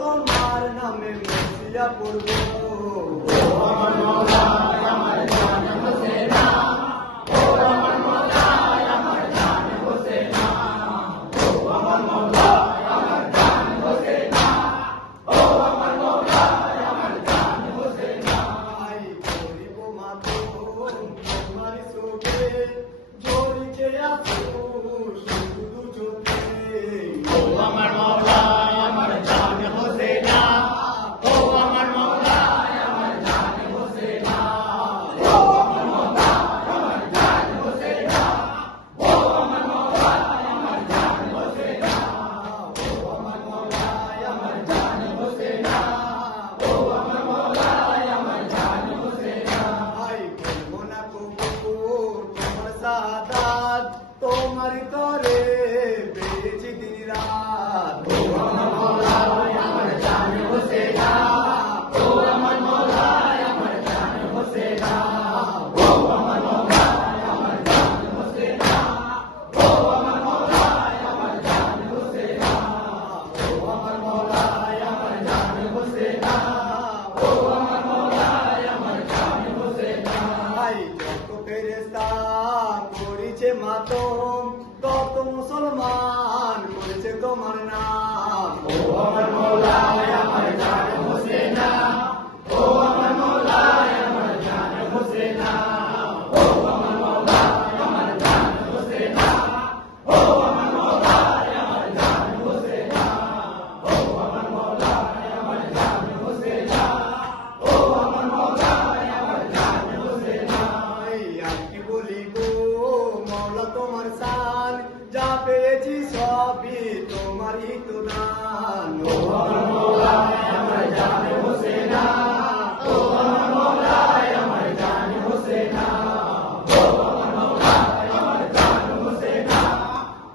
তোমার নামে মসিয়া পড়বো। ও আমার মওলা আমার জান হোসেনা, ও আমার মওলা আমার জান হোসেনা, ও আমার মওলা আমার জান হোসেনা, ও আমার মওলা আমার জান হোসেনা। আই করিব মাতো তোমার চোখে, ঝরিছে আসু শুধু চোখে। ও আমার মওলা আমার জান হোসেনা, ও আমার মওলা আমার জান হোসেনা, ও আমার মওলা আমার জান হোসেনা, ও আমার মওলা আমার জান হোসেনা, ও আমার মওলা আমার জান হোসেনা, ও আমার মওলা আমার জান হোসেনা। আই করব না কবুল তোমার সাদাত, তোমারই তরে পেয়েছি দিন রাত। ও আমার মওলা আমার জান হোসেনা, ও আমার মওলা আমার জান হোসেনা, ও আমার মওলা আমার জান হোসেনা, ও আমার মওলা আমার জান হোসেনা, ও আমার মওলা আমার জান হোসেনা, ও আমার মওলা আমার জান হোসেনা। আই যত ফেরেশতা করেছে মাতম, তত মুসলমান করেছে তোমার নাম। ও আমার মওলা আমার জান হোসেনা, ও আমার মওলা আমার জান হোসেনা, ও আমার মওলা আমার জান হোসেনা, ও আমার মওলা আমার জান হোসেনা, ও আমার মওলা আমার জান হোসেনা, ও আমার মওলা আমার জান হোসেনা। আই আর কি বলিব মওলা তোমার শান, যা পেয়েছি সবই তোমারই তো দান। ও আমার মওলা আমার জান হোসেনা, ও আমার মওলা আমার জান হোসেনা, ও আমার মওলা আমার জান হোসেনা,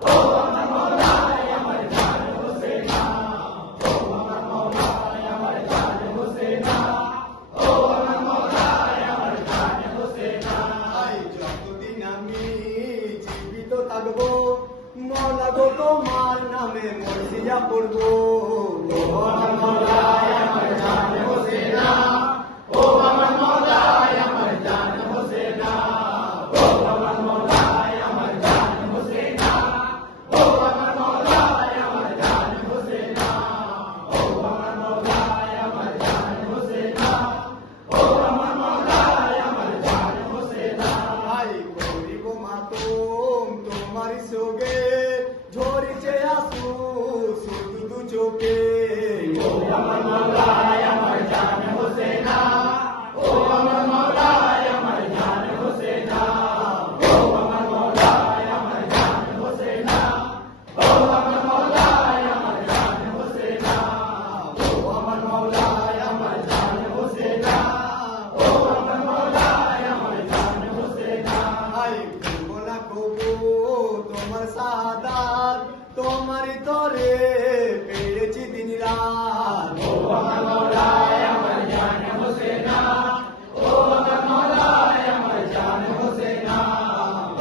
ও আমার মওলা আমার জান হোসেনা, ও আমার মওলা আমার জান হোসেনা, ও আমার মওলা আমার জান হোসেনা। আই যতদিন আমি জীবিত থাকবো, মওলা গো তোমার নামে মসজিদা পড়বো। ও আমার মওলা আমার জান হোসেনা, ও আমার মওলা আমার জান হোসেনা, ও আমার মওলা আমার জান হোসেনা, ও আমার মওলা আমার জান হোসেনা, ও আমার মওলা আমার জান হোসেনা, ও আমার মওলা আমার জান হোসেনা। আই করিব মাতম তোমারই সোগে, ঝরিছে আসু শুধু দু চোখে। ও আমার মওলা আমার জান হোসেনা, ও আমার মওলা আমার জান হোসেনা, ও আমার মওলা আমার জান হোসেনা, ও আমার মওলা আমার জান হোসেনা, ও আমার মওলা আমার জান হোসেনা, ও আমার মওলা আমার জান হোসেনা। আই করব না কবু তোমার সাদাত, তোমারই তরে পেয়েছি দিন রাত। ও আমার মওলা আমার জান হোসেনা, ও আমার মওলা আমার জান হোসেনা,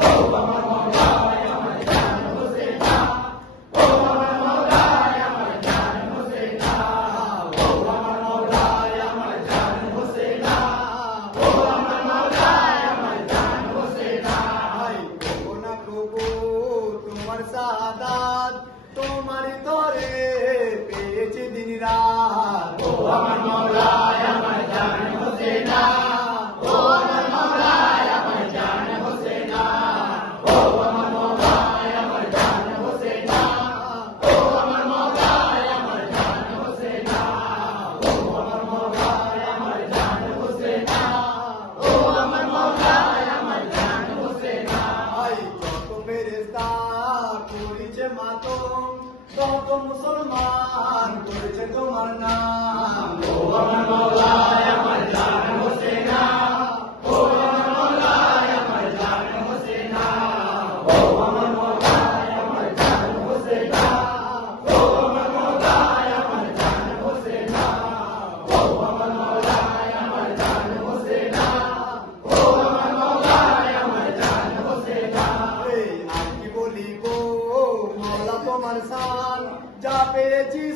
ও আমার মওলা আমার জান হোসেনা, ও আমার মওলা আমার জান হোসেনা, ও আমার মওলা আমার জান হোসেনা, ও আমার মওলা আমার জান হোসেনা। আই করব না কবু তোমার সাদাত, তোমারই তরে পেয়েছি দিন রাত। ও আমার মওলা আমার জান হোসেনা, ও আমার মওলা আমার জান হোসেনা, ও আমার মওলা আমার জান হোসেনা, ও আমার মওলা আমার জান হোসেনা, ও আমার মওলা আমার জান হোসেনা, ও আমার মওলা আমার জান হোসেনা। আই যত ফেরেশতা করেছে মাতম, তত মুসলমান করেছে তোমার নাম। ও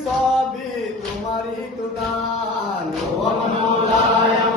সবই তোমারই তো দান। ও আমার মাওলা